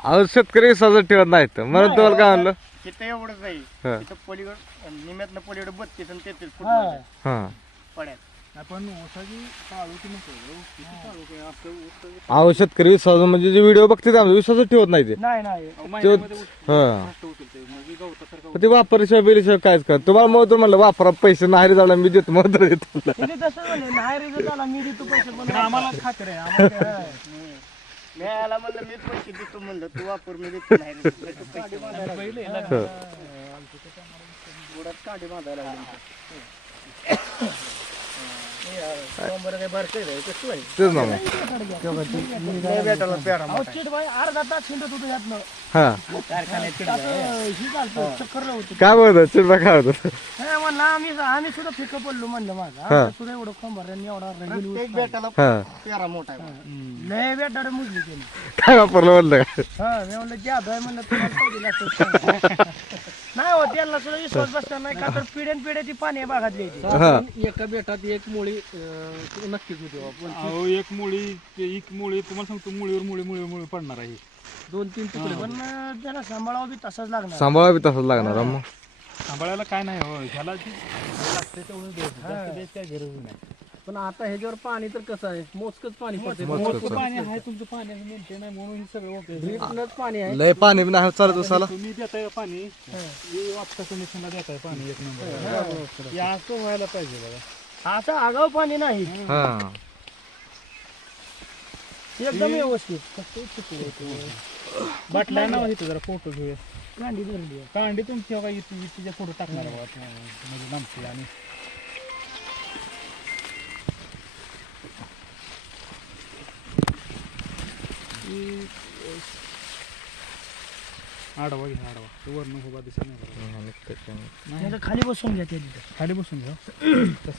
अहो शेतकरी विश्वासात ठेवत नाहीत. म्हणून तुम्हाला काय म्हणलं? तिथं एवढंच नाही हा. तिथं पलीकडं निम्यातनं पलीकडे बत्तीस आणि तेहतीस फूट हा. हा. पड्यात. आपण ऊसाची काळोखी नको किती काळोखी आहे? आपलं ऊस अहो शेतकरी विश्वास म्हणजे जे व्हिडिओ बघते ते आमचे विश्वासात ठेवत नाही ते. नाही नाही. महिन्यामध्ये ऊस हा. ते वापरशिवाय बेलीशिवाय कायच कर तुम्हाला मग म्हणलं वापरा पैसे नाही झाला मी देतो मग तर देतो तसं म्हणले नाही मी देतो पैसे पण पण आम्हाला खात्री आहे आम्हाला काय- मी याला म्हणलं मीच पैसे देतो म्हणलं तू वापर मी देतो नाही रे. तू पैसे. आणि पहिले आहे ना, हो. बुडात कांडे बांधायला लागले. तेच ना मग. अर्धा तास होतो यातनं. हा. ही होतं. काय म्हणतो चिडबा काय होतं म्हणलं आम्ही आम्ही सुद्धा फिकं पडलो म्हणलं माझं. हा. आमचं सुद्धा एवढं कंबर एवढा रगील बेटाला हा. पेरा मोठा आहे. लय बेटाडे मुजली त्यांनी. काय वापरलं म्हणलं? का हा मी म्हणलं जादू आहे म्हणलं तुम्हाला. नाही हो त्यांना सुद्धा विश्वास बसला नाही. का तर पिढ्यान पिढ्या ती पाणी भागातली याची. हा एका बेटात एक मुळी अं, नक्कीच होती बा. पण अहो एक मुळी ते एक मुळी तुम्हाला सांगतो मुळीवर मुळी मुळी मुळी पडणार आहे. दोन तीन तुकडे पण त्याला सांभाळावं बी तसंच लागणार. सांभाळा बी तसंच लागणार हा. मग सांभाळायला काय नाही हो ह्याला जी लागते तेवढं द्यायचं जास्त द्यायची काय गरज नाही. पण आता ह्याच्यावर पाणी तर कसं आहे? मोजकच पाणी पडते. मोजकं पाणी आहे तुमचं पाण्याचं मेंटे नाही म्हणून हे सगळं. ड्रीपनंच पाणी आहे. लय पाणी बी नाही चालत उसाला. तुम्ही देताय पाणी हे. वापसा कंडिशनला देताय पाणी एक नंबर. हे. असं व्हायला पाहिजे बघा. असं आगाव पाणी नाही. हा. एकदम व्यवस्थित. बाटल्या ना इथं जरा फोटो घेऊया. कांडी धरली आहे. कांडी तुमची बघा इथे तिच्या फोटो टाकणार बघा ते म्हणजे नमते आणि आडवा घ्या आडवा ते वर्ण उभा दिसत नाही बघा. नाही तर खाली बसून घ्या त्या तिथं खाली बसून घ्या तसं